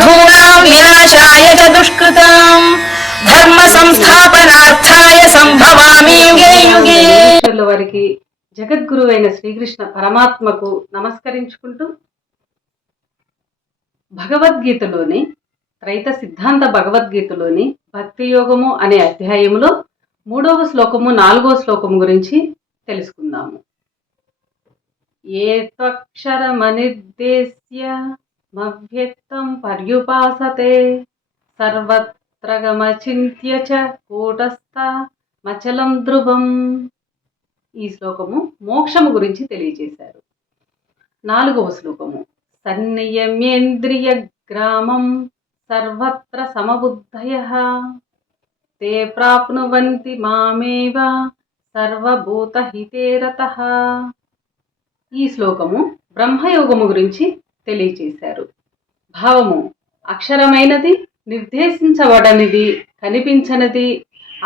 సాధూనాం వినాశాయ చ దుష్కృతాం ధర్మ సంస్థాపనార్థాయ సంభవామి యుగే యుగే. వారికి జగద్గురు అయిన శ్రీకృష్ణ పరమాత్మకు నమస్కరించుకుంటూ భగవద్గీతలోని త్రైత సిద్ధాంత భగవద్గీతలోని భక్తి యోగము అనే అధ్యాయములో 3వ శ్లోకము 4వ శ్లోకము గురించి తెలుసుకుందాము. ఏత్వక్షరమనిర్దేశ్య మవ్యక్తం పర్యుపాసతే సర్వత్ర గమచింత్య చ కూటస్థ మచలం ధ్రువం. ఈ శ్లోకము మోక్షము గురించి తెలియజేశారు. 4వ శ్లోకము సన్నియమ్యేంద్రియ గ్రామం సర్వత్ర సమబుద్ధయః తే ప్రాప్నువంతి మామేవ సర్వభూతహితే రతః. ఈ శ్లోకము బ్రహ్మయోగము గురించి తెలియచేశారు. భావము అక్షరమైనది, నిర్దేశించబడనిది, కనిపించనిది,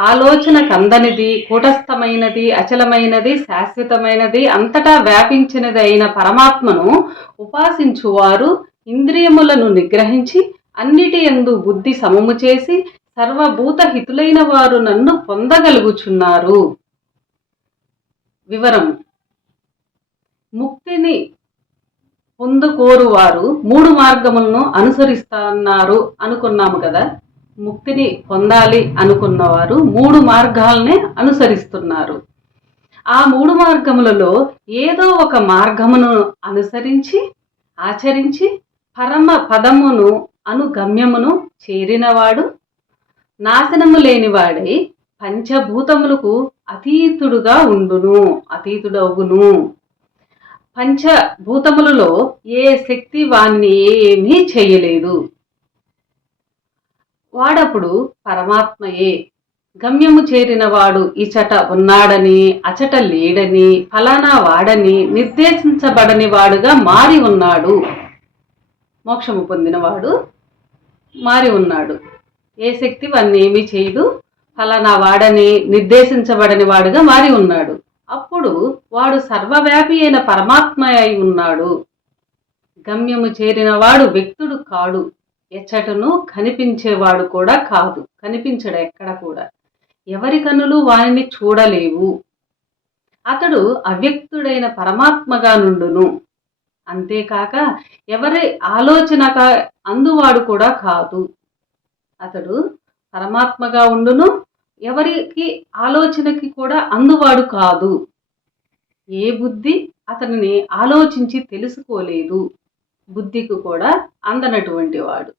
ఆలోచన కందనిది, కూటస్థమైనది, అచలమైనది, శాశ్వతమైనది, అంతటా వ్యాపించినది అయిన పరమాత్మను ఉపాసించువారు ఇంద్రియములను నిగ్రహించి అన్నిటి యందు బుద్ధి సమము చేసి సర్వభూత హితులైన వారు నన్ను పొందగలుగుచున్నారు. వివరము: ముక్తిని పొందుకోరువారు 3 మార్గములను అనుసరిస్తున్నారు అనుకున్నాము కదా. ముక్తిని పొందాలి అనుకున్నవారు 3 మార్గాలనే అనుసరిస్తున్నారు. ఆ 3 మార్గములలో ఏదో ఒక మార్గమును అనుసరించి ఆచరించి పరమ పదమును అనుగమ్యమును చేరినవాడు నాశనము లేనివాడై పంచభూతములకు అతీతుడవును. పంచభూతములలో ఏ శక్తి వాణ్ణి ఏమీ చేయలేదు. వాడప్పుడు పరమాత్మయే. గమ్యము చేరినవాడు ఇచట ఉన్నాడని, అచట లేడని, ఫలానా వాడని నిర్దేశించబడని వాడుగా మారి ఉన్నాడు. మోక్షము పొందినవాడు మారి ఉన్నాడు. ఏ శక్తి వాణ్ణి ఏమీ చేయదు, ఫలానా వాడని నిర్దేశించబడని వాడుగా మారి ఉన్నాడు. అప్పుడు వాడు సర్వవ్యాపి అయిన పరమాత్మ అయి ఉన్నాడు. గమ్యము చేరినవాడు వ్యక్తుడు కాడు, ఎచ్చటను కనిపించేవాడు కూడా కాదు. కనిపించడు ఎక్కడ కూడా. ఎవరి కన్నులు వానిని చూడలేవు. అతడు అవ్యక్తుడైన పరమాత్మగా నుండును. అంతేకాక ఎవరి ఆలోచనక అందువాడు కూడా కాదు. అతడు పరమాత్మగా ఉండును, ఎవరికి ఆలోచనకి కూడా అందువాడు కాదు. ఏ బుద్ధి అతనిని ఆలోచించి తెలుసుకోలేదు. బుద్ధికి కూడా అందనటువంటి వాడు.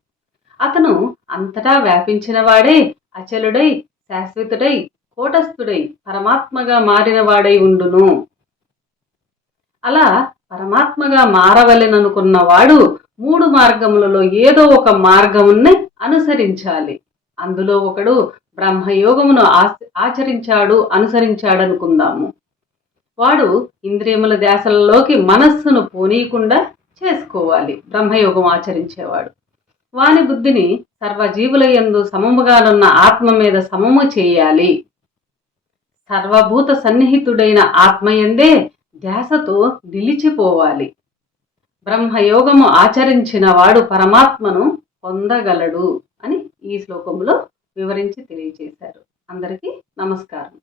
అతను అంతటా వ్యాపించిన వాడే, అచలుడై, శాశ్వతుడై, కూటస్థుడై, పరమాత్మగా మారిన వాడై ఉండును. అలా పరమాత్మగా మారవలెననుకున్నవాడు 3 మార్గములలో ఏదో ఒక మార్గముని అనుసరించాలి. అందులో ఒకడు బ్రహ్మయోగమును అనుసరించాడనుకుందాము. వాడు ఇంద్రియముల ధ్యాసలలోకి మనస్సును పోనీయకుండా చేసుకోవాలి. బ్రహ్మయోగం ఆచరించేవాడు వాని బుద్ధిని సర్వజీవుల యందు సమముగానున్న ఆత్మ మీద సమము చేయాలి. సర్వభూత సన్నిహితుడైన ఆత్మయందే ధ్యాసతో నిలిచిపోవాలి. బ్రహ్మయోగము ఆచరించిన వాడు పరమాత్మను పొందగలడు అని ఈ శ్లోకంలో వివరించి తెలియజేశారు. అందరికీ నమస్కారం.